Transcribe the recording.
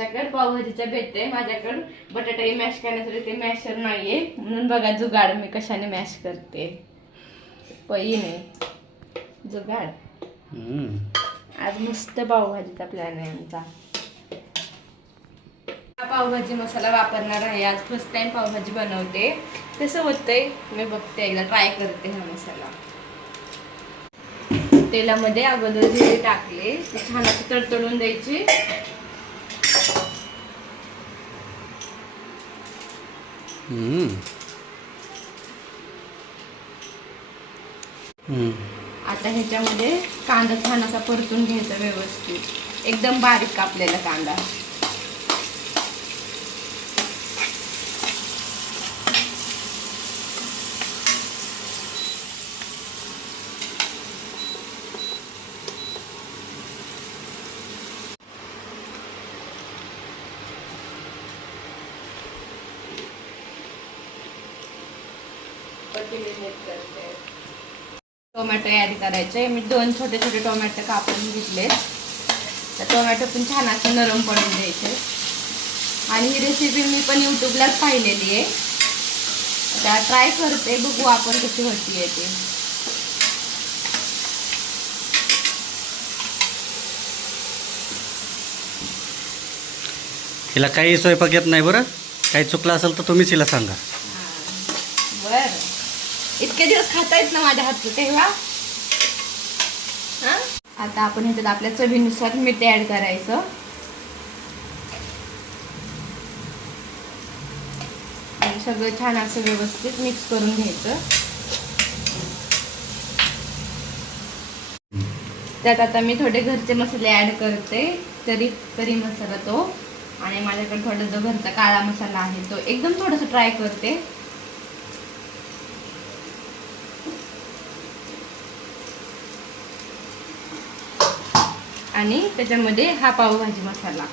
आमच्याकडे पावभाजीचा भेटते. माझ्याकडे बटाटे मॅश करण्यासाठी ते मॅशर नाहीये, म्हणून बघा जुगाड मी कशाने मॅश करते. पईने जुगाड. आज मस्त पावभाजीचा प्लॅन आहे आमचा. पावभाजी मसाला वापरणार आहे. आज फर्स्ट टाइम पावभाजी बनवते. कसं होतंय मी बघते, एकदा ट्राय करते हा मसाला. तेलामध्ये अगोदर जिरे टाकले, ते छान असे तडतडून द्यायचे. आता ह्याच्यामध्ये कांदा छान असा परतून घ्यायचा व्यवस्थित, एकदम बारीक कापलेला कांदा. टोमॅटो ऍड करायचे. मी 2 छोटे छोटे टोमॅटो कापून घेतले. तर टोमॅटो पण छान असं नरम पडून द्यायचे. आणि ही रेसिपी मी पण यूट्यूबलाच पाहिलेली आहे. आता ट्राय करते, बघू आपण कशी होती ते. हिला काही स्वयंपाक येत नाही बरं. काही चुकलं असेल तर तुम्हीच हिला सांगा. बर, इतके दिवस खाता येत ना माझ्या हातचं तेव्हा. आता आपण ह्याच्यात आपल्या चवीनुसार मीठ ऍड करायचं. आणि सगळं छान असं व्यवस्थित मिक्स करून घ्यायचं. त्यात आता मी थोडे घरचे मसाले ऍड करते. करी मसाला तो, आणि माझ्याकडे थोडा जो घरचा काळा मसाला आहे तो एकदम थोडंसं ट्राय करते. आणि त्याच्यामध्ये हा पावभाजी मसाला.